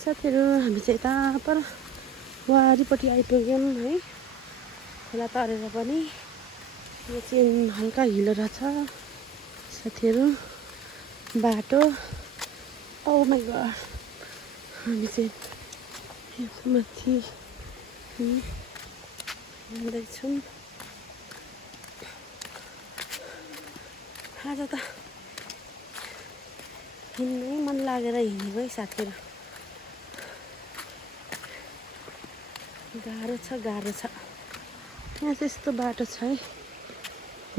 साथीहरू हामी चाहिँ यता पर वारिपट्टि आइपुग्यौँ है। खोला तरेर पनि यो चाहिँ हल्का हिलो रहेछ साथीहरू बाटो। ओ माइ गड हामी चाहिँ माथि हिँड्दैछौँ। आज त हिँड्नै मन लागेर हिँडेको है साथीहरू। गाह्रो छ गाह्रो छ। यहाँ चाहिँ यस्तो बाटो छ है,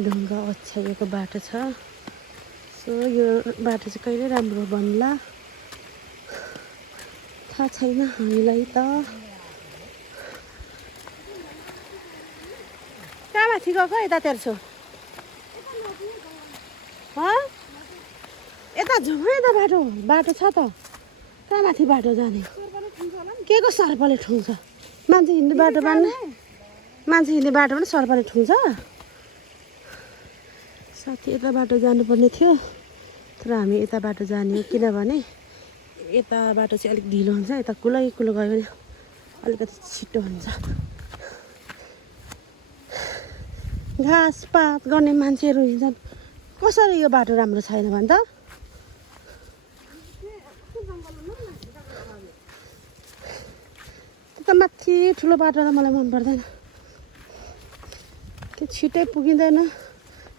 ढुङ्गा ओछ्याइएको बाटो छ। सो यो बाटो चाहिँ कहिले राम्रो बन्ला थाहा छैन हामीलाई त। कहाँ माथि गएको यता तेर्छु यता जाउँ यता बाटो बाटो छ त। कहाँ माथि बाटो जाने के को सर्पले ठुङ्छ मान्छे हिँड्ने बाटो बाँड्ने मान्छे हिँड्ने बाटो पनि सर्पले ठुङ्छ। साथी यता बाटो जानुपर्ने थियो तर हामी यता बाटो जाने हो किनभने यता बाटो चाहिँ अलिक ढिलो हुन्छ। यता कुलै कुलो गयो भने अलिकति छिटो हुन्छ। घाँस पात गर्ने मान्छेहरू हिँड्छन् कसरी यो बाटो राम्रो छैन भन् त। त्यो माथि ठुलो बाटो त मलाई मन पर्दैन, त्यो छिटै पुगिँदैन,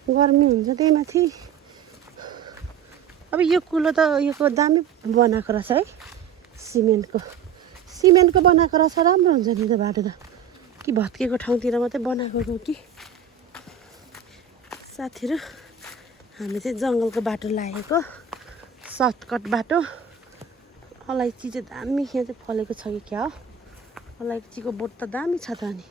गर्मी हुन्छ त्यही माथि। अब यो कुलो त यो दामी बनाएको रहेछ है, सिमेन्टको बनाएको रहेछ। राम्रो हुन्छ नि त बाटो त, कि भत्किएको ठाउँतिर मात्रै बनाएको हो कि। साथीहरू हामी चाहिँ जङ्गलको बाटो लागेको, सर्टकट बाटो। अलैँची चाहिँ दामी यहाँ चाहिँ फलेको छ कि क्या हो। अलैँचीको बोट त दामी छ त नि।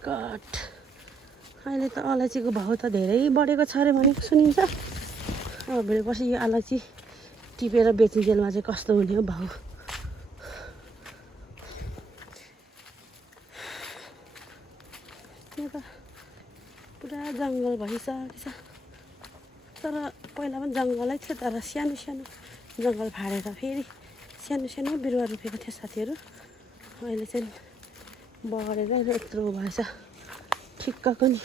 कट अहिले त अलैँचीको भाउ त धेरै बढेको छ अरे भनेको सुनिन्छ। अब भोलि पर्सि यो अलैँची टिपेर बेचिन्जेलमा चाहिँ कस्तो हुने हो भाउ। यहाँ त पुरा जङ्गल भइसकेको छ। तर पहिला पनि जङ्गलै थियो तर सानो सानो जङ्गल फाडेर फेरि सानो सानो बिरुवा रोपेको थियो साथीहरू। अहिले चाहिँ बढेर यत्रो भएछ ठिक्कको नि।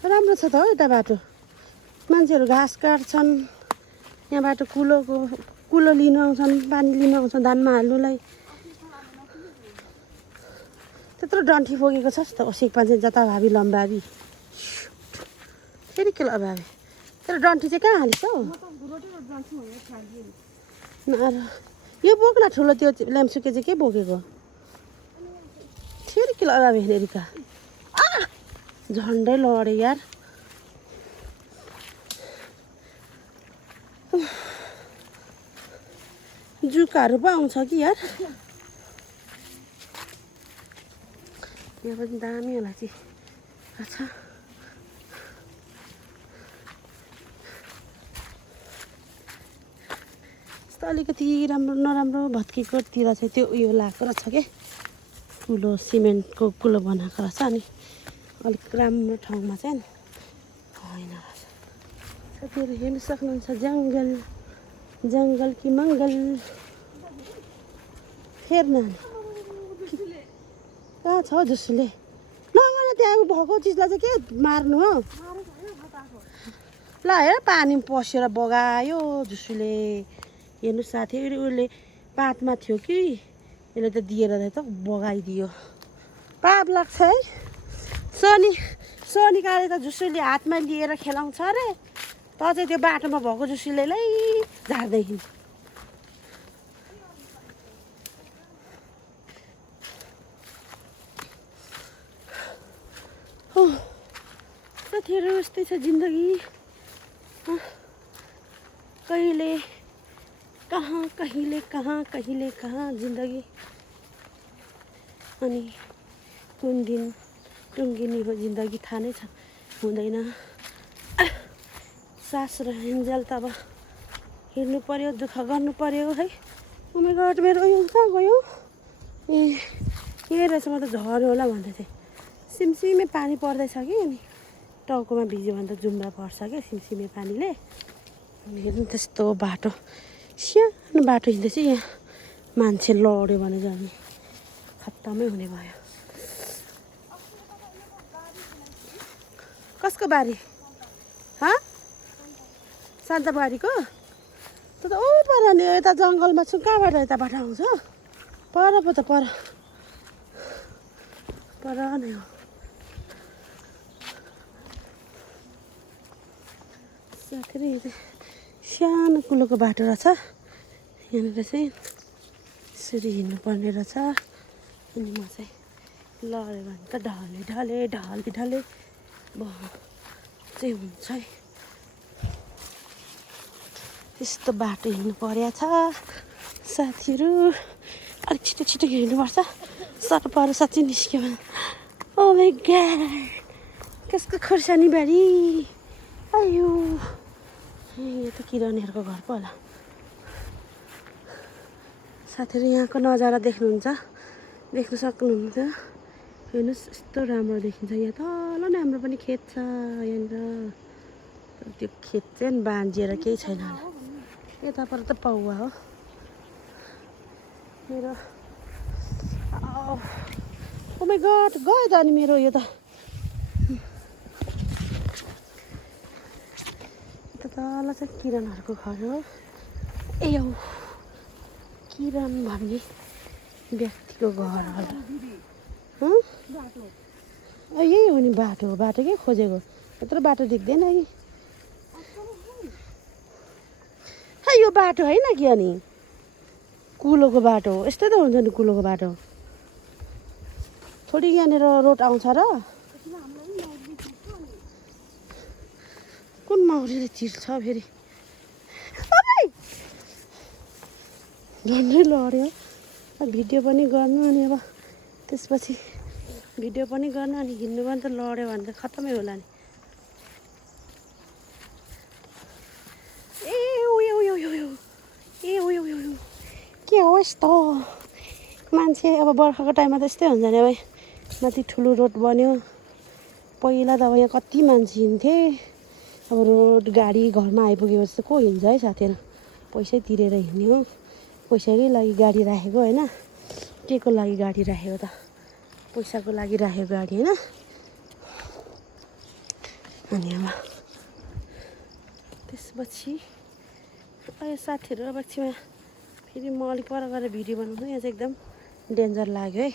राम्रो छ त हो यता बाटो। मान्छेहरू घाँस काट्छन् यहाँ बाटो कुलो लिन आउँछन्, पानी लिन आउँछन् धानमा हाल्नुलाई। त्यत्रो डन्ठी फोकेको छ त ओसेक पान्छ जता भावी लम्बावी फेरि के भावी तर डन्ठी चाहिँ कहाँ हालिस् हौ। यो बोक न ठुलो त्यो ल्याम्सुके चाहिँ के बोकेको फेरि के भावी हेरेका झन्डै लडे यार। जुकाहरू पो आउँछ कि यार। यहाँ पनि दामी होला चाहिँ अच्छा। यस्तो अलिकति राम्रो नराम्रो भत्किएकोतिर चाहिँ त्यो उयो लगाएको रहेछ क्या, कुलो सिमेन्टको कुलो बनाएको रहेछ। अनि अलिक राम्रो ठाउँमा चाहिँ होइन रहेछ। साथीहरू हेर्नु सक्नुहुन्छ जङ्गल जङ्गल कि मङ्गल। हेर्न कहाँ छ झुसुले नगर्न त्यहाँ भएको चिजलाई चाहिँ के मार्नु हो। ल हेर पानी पसेर बगायो झुसुले। हेर्नु साथीहरू उसले पातमा थियो कि यसले त दिएर त बगाइदियो। पाप लाग्छ है। सोनिकाले त झुसुले हातमा लिएर खेलाउँछ अरे त चाहिँ त्यो बाटोमा भएको झुसुलेलाई झार्दै हिँड्छ। हो साथीहरू यस्तै छ जिन्दगी। कहिले कहाँ जिन्दगी। अनि कुन दिन टुङ्गिने हो जिन्दगी थाहा नै हुँदैन। सास रहन्जेल त अब हिँड्नु पर्यो, दुःख गर्नु पर्यो है। ओ माइ गड मेरो यो कहाँ गयो। ए यही रहेछ, म त झऱ्यो होला भन्दै थिएँ। सिमसिमे पानी पर्दैछ कि अनि टाउकोमा भिज्यो भने त जुम्रा पर्छ क्या सिमसिमे पानीले। अनि हेर्नु त्यस्तो बाटो सानो बाटो हिँड्दैछ यहाँ मान्छे लड्यो भने जाने खत्तमै हुने भयो। कसको बारी शान्ताबारीको त ओ पर नि यता जङ्गलमा छु कहाँबाट यताबाट आउँछ पर पो त पर नै हो। साथीले सानो कुलोको बाटो रहेछ यहाँनिर चाहिँ यसरी हिँड्नुपर्ने रहेछ। अनि म चाहिँ लड्यो भने त ढले चाहिँ हुन्छ है। त्यस्तो बाटो हिँड्नु परेको छ साथीहरू। अलिक छिटो हिँड्नुपर्छ सर पर साँच्चै निस्क्यो भने। ओ माई गॉड कसको खोर्सानी बारी आयो। यो त किरणहरूको घर पो होला। साथीहरू यहाँको नजारा देख्नु सक्नुहुन्छ। हेर्नुहोस् यस्तो राम्रो देखिन्छ। यहाँ तल नै हाम्रो पनि खेत छ यहाँनिर। त्यो खेत चाहिँ बाँझिएर केही छैन होला। यता पर त पौवा हो मेरो। ओ माई गॉड गयो त अनि मेरो यो त तल चाहिँ किरणहरूको घर हो। ए औ किरण भन्ने व्यक्तिको घर होला। यही हो नि बाटो के खोजेको यत्रो बाटो देख्दैन कि। यो बाटो होइन कि अनि कुलोको बाटो हो। यस्तै त हुन्छ नि कुलोको बाटो। थोडी यहाँनिर रोड आउँछ र कुन माउरीले चिर्छ फेरि। झन्डै लड्यो। भिडियो पनि गर्नु अनि अब त्यसपछि भिडियो पनि गर्नु अनि हिँड्नु पनि त लड्यो भने त खत्तमै होला नि। के हो यस्तो मान्छे। अब बर्खाको टाइममा त यस्तै हुन्छ नि। अब माथि ठुलो रोड बन्यो। पहिला त अब यहाँ कति मान्छे हिँड्थे। अब रोड गाडी घरमा आइपुगेपछि त को हिँड्छ है साथीहरू। पैसै तिरेर हिँड्ने हो। पैसाकै लागि गाडी राखेको होइन। के को लागि गाडी राखेको त पैसाको लागि राखेको गाडी होइन। अनि अब त्यसपछि साथीहरू अब एकछिनमा फेरि म अलिक पर गएर भिडियो बनाउँछु। यहाँ चाहिँ एकदम डेन्जर लाग्यो है।